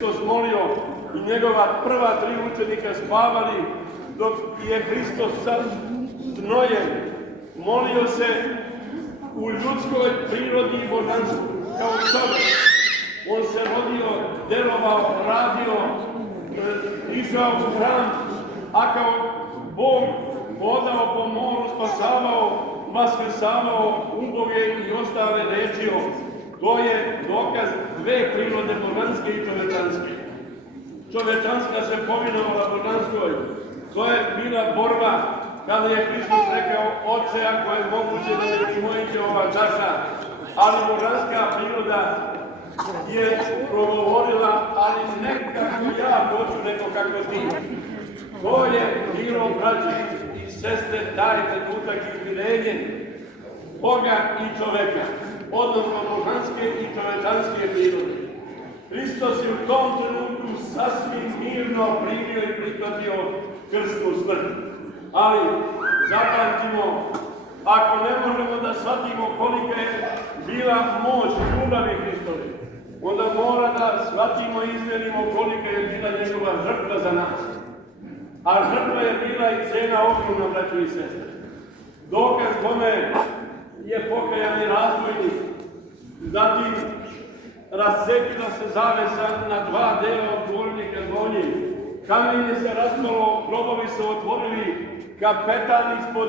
Hristos molio i njegova prva tri učenika spavali, dok je Hristos sa znojem molio se u ljudskoj prirodi i božanstvu kao čovjek. On se rodio, delovao, radio, išao u hram, a kao Bog hodao po moru, spasavao, vaskrsavao uboge i ostale rečio. To je dokaz dve prirode, božanske i čovečanske. Čovečanska se povinovala božanskoj. To je bila borba kada je Hristos rekao: Oče, ako je moguće da ne primojiće ova čaša, ali božanska priroda je progovorila, ali ne kako ja hoću, nego kako ti. To je bilo, braći i sestre, taj trenutak izmirenje Boga i čoveka, odnosno božanske i čovečanske prirode. Hristos je u tom trenutku sasvim mirno primio i prihvatio krstnu smrt. Ali zapamtimo, ako ne možemo da shvatimo kolika je bila moć ljubavi Hristove, onda mora da shvatimo i izmjerimo kolika je bila njegova žrtva za nas. A žrtva je bila i cena ogromna, braćo i sestre. Dokaz tome je pokajani razbojnik. Zatim rascepila se zavesa na dva dela od dvorišta donji. Kamenje se raspalo, grobovi se otvorili, kapetan ispod